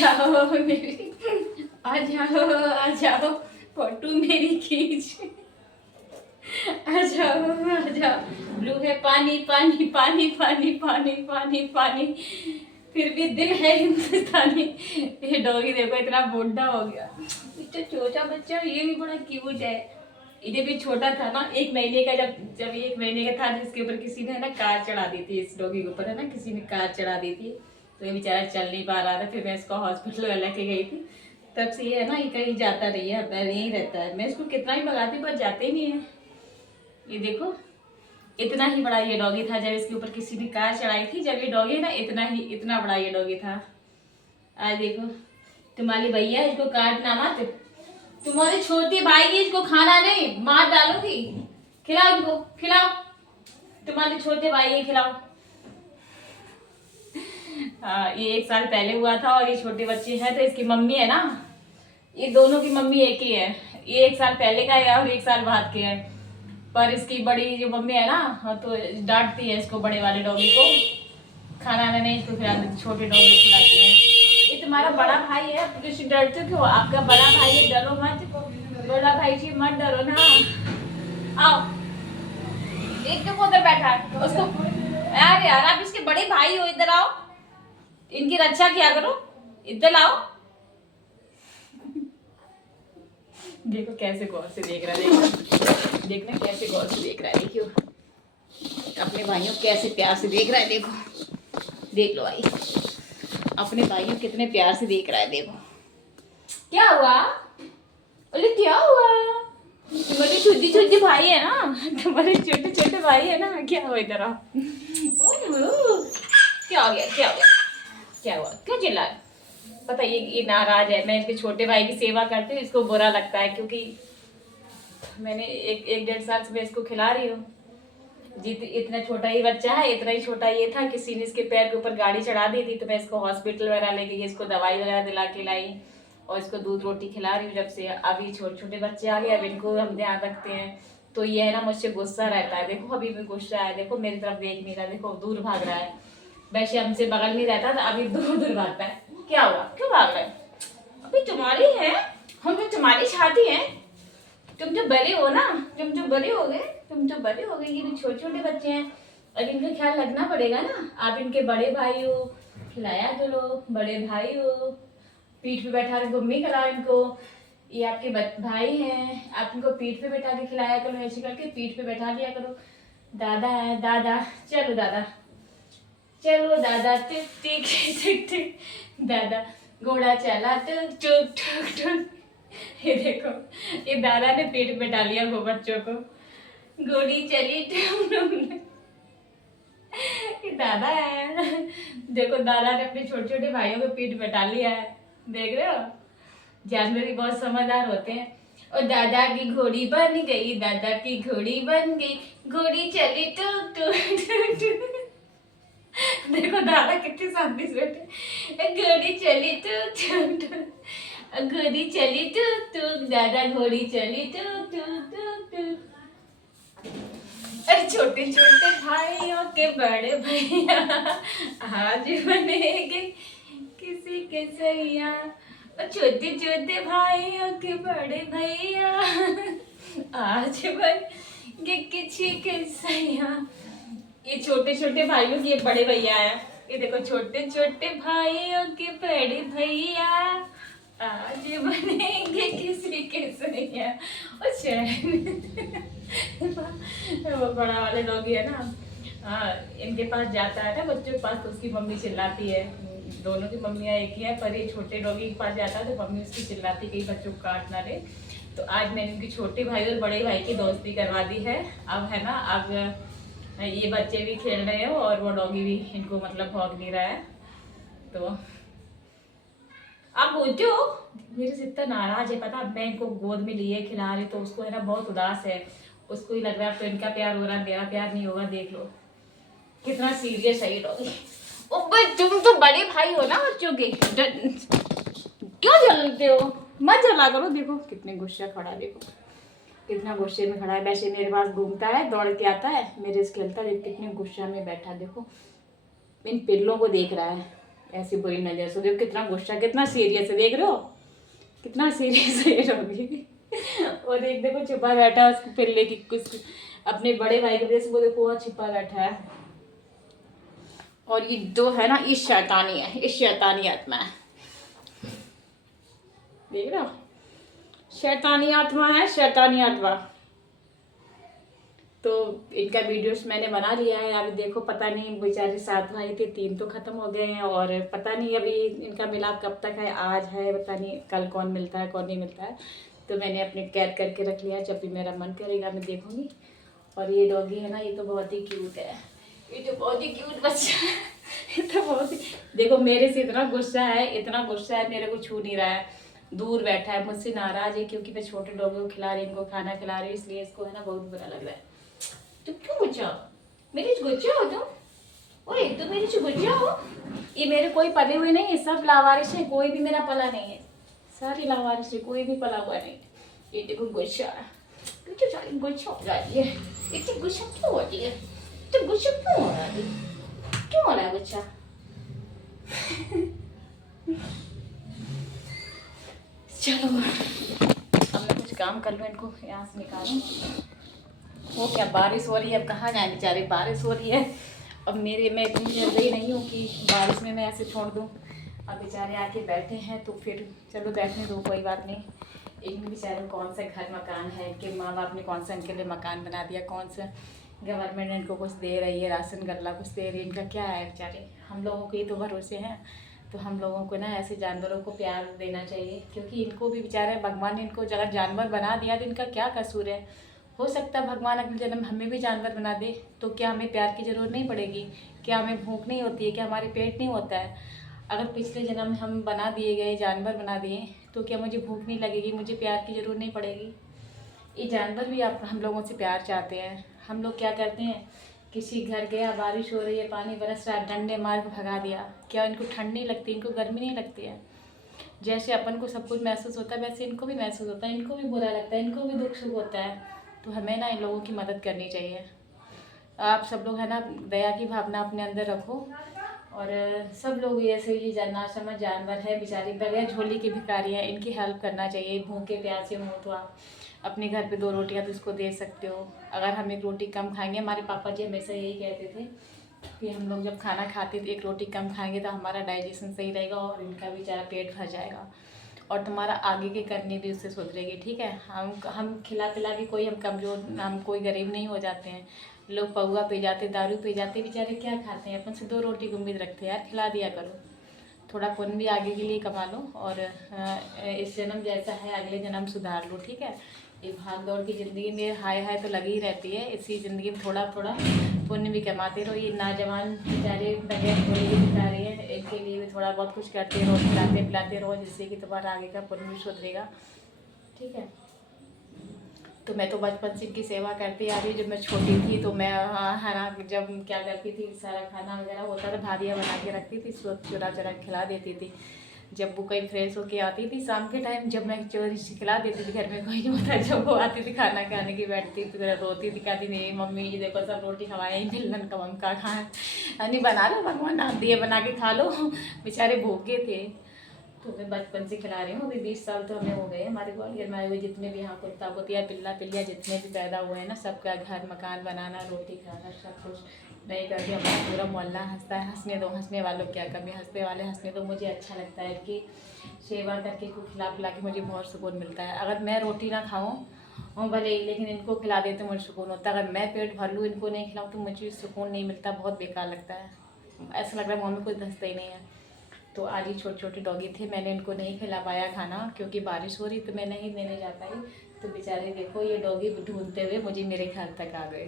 जाओ मेरी, आ जाओ फोटो मेरी खींच, आ जाओ। ब्लू है पानी पानी पानी पानी पानी पानी पानी, फिर भी दिल है हिंदुस्तानी। ये डॉगी देखो इतना बुढ़ा हो गया, इतना छोटा बच्चा, ये भी बड़ा क्यूट है। इधर भी छोटा था ना, 1 महीने का, जब ये 1 महीने का था, जिसके ऊपर किसी ने ना कार चढ़ा दी थी, इस डॉगी के ऊपर है ना किसी ने कार चढ़ा दी थी, तो ये बेचारा चल नहीं पा रहा था। फिर मैं इसको हॉस्पिटल लेके गई थी, तब से ये है ना, ये कहीं जाता नहीं है, यहीं रहता है। मैं इसको कितना ही भगाती पर जाते ही नहीं है। ये देखो इतना ही बड़ा ये डॉगी था जब इसके ऊपर किसी ने कार चढ़ाई थी, जब ये डॉगी ना इतना बड़ा ये डॉगी था। आज देखो तुम्हारी भैया इसको काटना मत, तुम्हारे छोटे भाई की इसको खाना नहीं, मार डालूंगी। खिलाओ इनको, खिलाओ, तुम्हारे छोटे भाई ये खिलाओ। हाँ, ये 1 साल पहले हुआ था और ये छोटे बच्चे हैं, तो इसकी मम्मी है ना, ये दोनों की मम्मी एक ही है। ये 1 साल पहले का है और 1 साल बाद के है। पर इसकी बड़ी जो मम्मी है ना, हाँ, तो डांटती है इसको, बड़े वाले डॉगी को खाना नहीं इसको खिलाती, छोटे डॉगी को खिलाती है। ये तुम्हारा बड़ा भाई है, किसी डरते क्यों? आपका बड़ा भाई है, डरो मत, बड़ा भाई जी मत डरो ना। आओ, एक तो उधर बैठा है उसको, यार यार आप इसके बड़े भाई हो, इधर आओ, इनकी रक्षा किया करो, इधर आओ। देखो कैसे गौर से देख रहा है, देखो देखना कैसे गौर से देख रहा है, देखियो अपने भाइयों कैसे प्यार से देख रहा है। देखो देख लो भाई, अपने भाइयों कितने प्यार से देख रहा है। देखो क्या हुआ, अरे क्या हुआ, तुम्हारे छोटे छोटे भाई है ना, तुम्हारे छोटे छोटे भाई है ना, क्या हुआ, इधर आओ। क्या हो गया, क्या हो गया, क्या हुआ, क्यों चिल्ला रहे? पता ये नाराज है, मैं इसके छोटे भाई की सेवा करती हूँ, इसको बुरा लगता है, क्योंकि मैंने एक 1.5 साल से मैं इसको खिला रही हूँ। जित इतना छोटा ही बच्चा है, इतना ही छोटा ये था, किसी ने इसके पैर के ऊपर गाड़ी चढ़ा दी थी, तो मैं इसको हॉस्पिटल वगैरह लेके गई, इसको दवाई वगैरह दिला के लाई और इसको दूध रोटी खिला रही हूँ जब से। अभी छोटे छोटे बच्चे आ गए, अब इनको हम ध्यान रखते हैं, तो ये है ना मुझसे गुस्सा रहता है। देखो अभी भी गुस्सा है, देखो मेरी तरफ देख नहीं रहा, देखो दूर भाग रहा है। वैसे हमसे बगल में रहता था, अभी दूर दूर भागता है। क्या हुआ, क्यों भाग रहा है? अभी तुम्हारी है, हम तो तुम्हारी छाती है, तुम जो बड़े हो ना, तुम जो बड़े हो गए, तुम जो बड़े हो गए, ये भी छोटे छोटे बच्चे हैं, अब इनका ख्याल रखना पड़ेगा ना। आप इनके बड़े भाई हो, खिलाया करो, बड़े भाई हो, पीठ पे बैठा के घुम्मी खिलाओ इनको। ये आपके भाई हैं, आप इनको पीठ पे बैठा के खिलाया करो, ऐसे करके पीठ पे बैठा लिया करो। दादा है, दादा, चलो दादा, चलो दादा, टिक टिक टिक टिक, दादा घोड़ा चला टुक टुक टुक टुक। ये देखो ये दादा ने पेट में डालिया वो बच्चों को, गोली चली टुम टुम। ये दादा है, देखो दादा ने अपने छोटे छोटे भाइयों को पीठ में डाल लिया है, देख रहे हो? जानवर भी बहुत समझदार होते हैं। और दादा की घोड़ी बन गई, दादा की घोड़ी बन गई, घोड़ी चली टुक टुक टुक टुक। देखो दादा कितने शांति से बैठे, घोड़ी चली टुक टुक टुक, घोड़ी चली टुक टुक, दादा घोड़ी चली टुक टुक टुक टुक। अरे छोटे छोटे भाइयों के बड़े भैया, आज बनेंगे किसी के सैया, और छोटे छोटे भाइयों के बड़े भैया, आज बनेंगे किसी के सैया। ये छोटे छोटे भाइयों के बड़े भैया है, ये देखो छोटे छोटे भाइयों के बड़े भैया, आज बनेंगे किसी के सैया। और वो बड़ा वाले लोग है ना, हाँ, इनके पास जाता है ना बच्चों के पास, तो उसकी मम्मी चिल्लाती है। दोनों की मम्मियाँ एक ही है, पर ये छोटे डॉगी के पास जाता है तो मम्मी उसकी चिल्लाती है कि बच्चों को काट ना ले। तो आज मैंने उनकी छोटे भाई और बड़े भाई की दोस्ती करवा दी है। अब है ना, अब ये बच्चे भी खेल रहे हैं और वो डॉगी भी इनको मतलब भौंक नहीं रहा है। तो आप बोलते हो मेरे से इतना नाराज है, पता, मैं इनको गोद में लिए खिला रही तो उसको है ना बहुत उदास है, उसको ही लग रहा है तो इनका प्यार हो रहा है, मेरा प्यार नहीं होगा। देख लो कितना सीरियस है ये डॉगी। ओ भाई तुम तो बड़े भाई हो ना बच्चों के, क्यों जलते हो? मत जला करो। देखो कितने गुस्सा खड़ा है, देखो कितना गुस्से में खड़ा है। वैसे मेरे पास घूमता है, दौड़ के आता है, मेरे से खेलता है, कितने गुस्सा में बैठा, देखो इन पिल्लों को देख रहा है। ऐसी बुरी नज़र से। देखो कितना गुस्सा, कितना सीरियस है, देख रहे हो कितना सीरियस है ये डॉगी। और एक देखो छुपा बैठा है उसको पिल्ले की, कुछ अपने बड़े भाई की वजह से वो देखो वहाँ छिपा बैठा है। और ये जो है ना, ये शैतानी है, ये शैतानी आत्मा है, देख रहे हो, शैतानी आत्मा है, शैतानी आत्मा। तो इनका वीडियोस मैंने बना लिया है। अभी देखो पता नहीं, बेचारे 7 भाई थे, 3 तो ख़त्म हो गए हैं, और पता नहीं अभी इनका मिलाप कब तक है, आज है पता नहीं, कल कौन मिलता है कौन नहीं मिलता है। तो मैंने अपने कैद करके रख लिया, जब भी मेरा मन करेगा मैं देखूँगी। और ये डॉगी है ना, ये तो बहुत ही क्यूट है, ये तो बहुत ही क्यूट बच्चा है। ये तो बहुत ही, देखो मेरे से इतना गुस्सा है, इतना गुस्सा है, मेरे को छू नहीं रहा है, दूर बैठा है, मुझसे नाराज़ है क्योंकि मैं छोटे डॉगी को खिला रही हूँ, इनको खाना खिला रही हूँ, इसलिए इसको है ना बहुत बुरा लग रहा है। तुम क्यों गुस्सा हो? मेरे से गुस्सा हो तुम? ओए तुम मेरे से गुस्सा हो? ये मेरे कोई पले हुए नहीं है, सब लावारिस है, कोई भी मेरा पला नहीं है, सारी लावारिस है, कोई भी पला हुआ नहीं। ये देखो गुस्सा, क्यों सारी गुस्सा हो जाती है, इतनी गुस्सा क्यों होती है, तो गुस्सा क्यों हो रहा है, क्यों हो रहा है गुस्सा? चलो अब मैं कुछ काम कर लूँ, इनको यहाँ से निकालूँ। वो क्या बारिश हो रही है, अब कहाँ जाए बेचारे, बारिश हो रही है। अब मैं इतनी जल्दी नहीं हूँ कि बारिश में मैं ऐसे छोड़ दूँ। अब बेचारे आके बैठे हैं तो फिर चलो बैठने दो, कोई बात नहीं। इनके बेचारे कौन सा घर मकान है, इनके माँ बाप ने कौन सा इनके लिए मकान बना दिया, कौन सा गवर्नमेंट इनको कुछ दे रही है, राशन गल्ला कुछ दे रही है, इनका क्या है बेचारे। हम लोगों के ही तो भरोसे हैं। तो हम लोगों को ना ऐसे जानवरों को प्यार देना चाहिए, क्योंकि इनको भी बेचारे भगवान ने इनको अगर जानवर बना दिया तो इनका क्या कसूर है। हो सकता है भगवान अगले जन्म हमें भी जानवर बना दे, तो क्या हमें प्यार की ज़रूरत नहीं पड़ेगी? क्या हमें भूख नहीं होती है? क्या हमारे पेट नहीं होता है? अगर पिछले जन्म में हम बना दिए गए, जानवर बना दिए, तो क्या मुझे भूख नहीं लगेगी, मुझे प्यार की ज़रूरत नहीं पड़ेगी? ये जानवर भी आप हम लोगों से प्यार चाहते हैं। हम लोग क्या करते हैं, किसी घर गया, बारिश हो रही है, पानी बरस रहा है, डंडे मार के भगा दिया। क्या इनको ठंड नहीं लगती, इनको गर्मी नहीं लगती है? जैसे अपन को सब कुछ महसूस होता है, वैसे इनको भी महसूस होता है, इनको भी बुरा लगता है, इनको भी दुख सुख होता है। तो हमें ना इन लोगों की मदद करनी चाहिए। आप सब लोग है ना, दया की भावना अपने अंदर रखो। और सब लोग ऐसे ही नासमझ जानवर है बेचारे, बगैर झोली के भिखारी हैं, इनकी हेल्प करना चाहिए। भूखे प्यासे हो तो आप अपने घर पे 2 रोटियां तो इसको दे सकते हो। अगर हम 1 रोटी कम खाएंगे, हमारे पापा जी हमेशा यही कहते थे कि हम लोग जब खाना खाते थे 1 रोटी कम खाएंगे तो हमारा डाइजेशन सही रहेगा और इनका भी ज़्यादा पेट भर जाएगा, और तुम्हारा आगे के करनी भी उससे सुधरेगी। ठीक है, हम खिला पिला के कोई हम कमज़ोर, हम कोई गरीब नहीं हो जाते हैं। लोग पौआ पी जाते, दारू पी जाते, बेचारे क्या खाते हैं, अपन से 2 रोटी की उम्मीद रखते हैं यार, खिला दिया करो। थोड़ा पुण्य भी आगे के लिए कमा लो, और इस जन्म जैसा है अगले जन्म सुधार लो। ठीक है, ये भाग दौड़ की ज़िंदगी में हाय हाय तो लगी ही रहती है, इसी ज़िंदगी में थोड़ा थोड़ा पुण्य भी कमाते रहो। ये नौजवान बेचारे बगैर थोड़ी भी बिता रही है, इनके लिए भी थोड़ा बहुत कुछ करते रहो, खिलाते पिलाते रहो, जिससे कि तुम्हारा आगे का पुण्य भी सुधरेगा। ठीक है, तो मैं तो बचपन से इनकी सेवा करती आ रही हूँ। जब मैं छोटी थी तो मैं है ना, जब क्या करती थी, सारा खाना वगैरह होता था, भाभियाँ बना के रखती थी, चुरा चुरा खिला देती थी। जब वो कहीं फ्रेश होके आती थी शाम के टाइम, जब मैं चोरी से खिला देती थी, घर में कोई नहीं होता, जब वो आती थी खाना खाने की बैठती थी तो रोती थी, कहती नहीं मम्मी ये देखो सब रोटी खवाए, मिलन का हम का खाएँ, नहीं बना लो, भगवान आप दिए बना के खा लो। बेचारे भूखे थे। तो मैं बचपन से खिला रही हूँ, अभी 20 साल तो हमें हो गए। हमारे ग्वालियर में आए हुए जितने भी यहाँ कुत्ता कुतिया पिल्ला पिल्लिया जितने भी पैदा हुए हैं ना, सबका घर मकान बनाना, रोटी खाना, सब कुछ नहीं करके हमारा पूरा मोहल्ला हंसता है। हंसने दो, हंसने वालों क्या कमी, हंसने वाले हंसने दो। मुझे अच्छा लगता है कि सेवा करके को खिला पिला के मुझे बहुत सुकून मिलता है। अगर मैं रोटी ना खाऊँ भले ही, लेकिन इनको खिला देते मुझे सुकून होता है। अगर मैं पेट भर लूँ इनको नहीं खिलाऊँ तो मुझे सुकून नहीं मिलता, बहुत बेकार लगता है, ऐसा लग रहा है मुँह में कुछ धंसता ही नहीं है। तो आज ही छोटे छोटे डॉगी थे, मैंने इनको नहीं खिला पाया खाना क्योंकि बारिश हो रही तो मैं नहीं देने जा पाई। तो बेचारे देखो ये डॉगी ढूंढते हुए मुझे मेरे घर तक आ गए,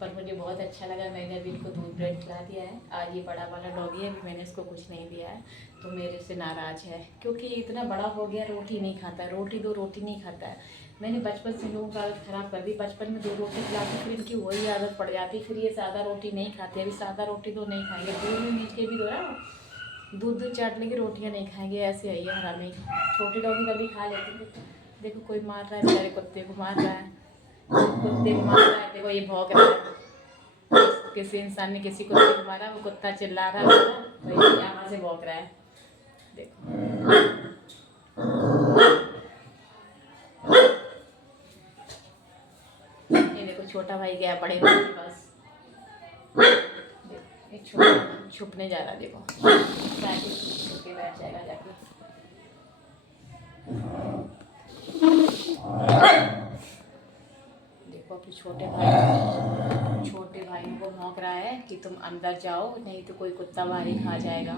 पर मुझे बहुत अच्छा लगा। मैंने अभी इनको दूध ब्रेड खिला दिया है। आज ये बड़ा वाला डॉगी है, अभी मैंने इसको कुछ नहीं दिया है, तो मेरे से नाराज़ है क्योंकि इतना बड़ा हो गया, रोटी नहीं खाता है, रोटी 2 रोटी नहीं खाता है। मैंने बचपन से लोगों का आदत ख़राब कर दी, बचपन में 2 रोटी खिलाती, फिर इनकी वही आदत पड़ जाती, फिर ये सादा रोटी नहीं खाते। अभी सादा रोटी तो नहीं खाएंगे, दूध में मीठ के भी दो ना, दूध चाट लेंगे, रोटियां नहीं खाएंगे, ऐसे है ये हरामी। छोटे डॉगी कभी खा लेते थे। देखो कोई मार रहा है, बेचारे कुत्ते को मार रहा है, कुत्ते को मार रहा है, देखो ये भौंक रहा है। किसी इंसान ने किसी कुत्ते को मारा, वो कुत्ता चिल्ला रहा है, तो ये आवाज़ से भौंक रहा है, देखो। ये देखो छोटा भाई गया बड़े भाई के पास, देखो ये छोटा छुपने जा रहा है, देखो जाके छुप के बैठ जाएगा जाके। देखो अपने छोटे भाई को भौंक रहा है कि तुम अंदर जाओ, नहीं तो कोई कुत्ता बाहर ही खा जाएगा।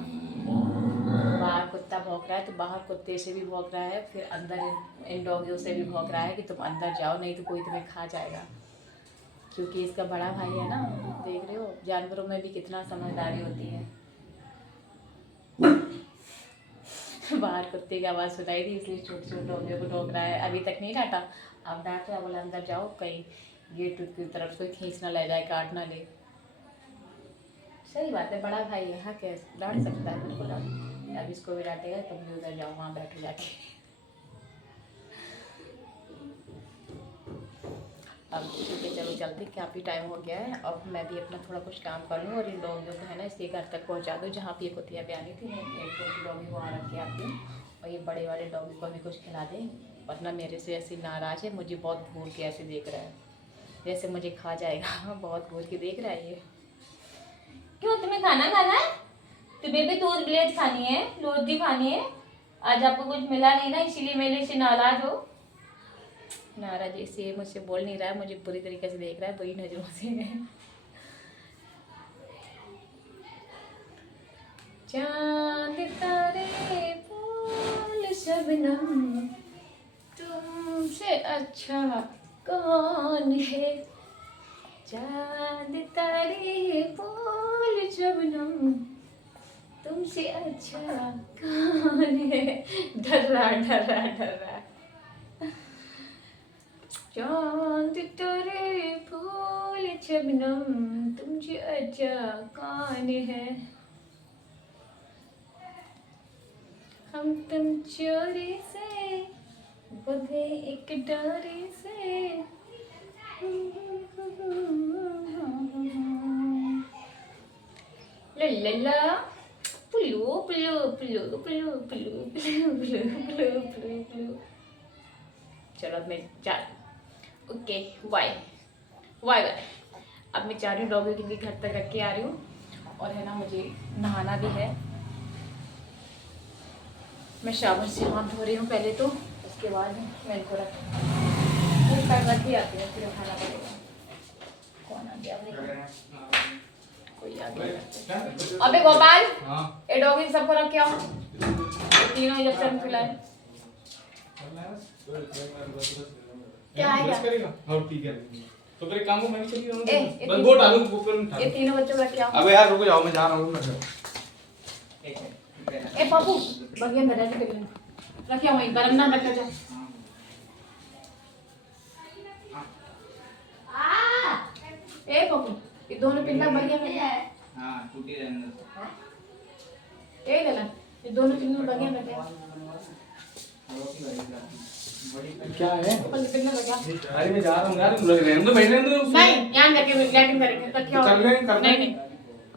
बाहर कुत्ता भौंक रहा है तो बाहर कुत्ते से भी भौंक रहा है, फिर अंदर इन डॉगियों से भी भौंक रहा है कि तुम अंदर जाओ, नहीं तो कोई तुम्हें खा जाएगा। क्योंकि इसका बड़ा भाई है ना, देख रहे हो जानवरों में भी कितना समझदारी होती है। बाहर कुत्ते की आवाज़ सुनाई थी, इसलिए छोटे छोटे डॉगियों को रोक रहा है। अभी तक नहीं डांटा, अब डांट रहा, बोला अंदर जाओ, कहीं गेट की तरफ से खींच ना ले जाए, काट ना ले। सही बात है, बड़ा भाई है, हाँ कैसे डांट सकता है, बिल्कुल डांट। अब इसको भी डांटेगा, तुम भी उधर जाओ, वहाँ बैठो जाके। अब ठीक है, चलो चलते, काफ़ी टाइम हो गया है। अब मैं भी अपना थोड़ा कुछ काम कर लूँ और इन डॉगियों को है ना इसके घर तक पहुँचा दूँ जहाँ पे ये कुतिया पे आनी थी। एक छोटी डॉगी वहाँ रख के आती हूँ और ये बड़े वाले डॉगी को भी कुछ खिला दें, वरना मेरे से ऐसे नाराज़ है, मुझे बहुत घूर के ऐसे देख रहा है जैसे मुझे खा जाएगा। बहुत घूर के देख रहा है ये। क्यों, तुम्हें खाना खाना है? तुम्हें भी दूध ब्लेड खानी है, रोटी खानी है? आज आपको कुछ मिला नहीं ना, इसीलिए मेरे से नाराज़ हो। नाराज इसे मुझसे बोल नहीं रहा है, मुझे बुरी तरीके से देख रहा है, बुरी नजरों से। चांद तारे फूल शबनम, तुमसे अच्छा कौन है? चांद तारे फूल शबनम, तुमसे अच्छा कौन है? डर रहा। चांद तारे फूल शबनम, तुमसे अच्छा कौन है? हम तुम चोरी से बंधे एक डोरी से। ला पुलू पुलू पुलू पुलू पुलू पुलू पुलू पुलू पुलू। चलो मैं जा, ओके बाय बाय बाय। अब मैं जा रही हूँ, डॉगी के लिए घर तक रख के आ रही हूँ और है ना मुझे नहाना भी है। मैं शावर से हाथ धो रही हूँ पहले तो, उसके बाद मैं थोड़ा रख ही आती हूँ, फिर उठाना पड़ेगा। कौन आ गया? कोई आ गया। अबे गोपाल, ये डॉगी सबको रख के आओ, तीनों जब से हम खिलाए। क्या है क्या? हाँ ठीक है, तो फिर काम को मैं भी चली जाऊँ। बस वो डालूं वो पर। ये तीनों बच्चों को रख के आओ। अबे यार रुको जाओ, मैं जा रहा हूँ। ए पापू, बढ़िया अंदर जाके कर लेना, रख आओ, एक गरम ना रख जा। ए पापू, ये दोनों पिल्ला बढ़िया में है। हां टूटी रहने दो। ए गला, ये दोनों पिल्ला बढ़िया में है। क्या है? पिल्ला बढ़िया। अरे मैं जा रहा हूँ यार, रहने दो, बैठने दो। नहीं, यहाँ जाके लैटिन करेंगे, रख आओ। कर रहे हैं, नहीं नहीं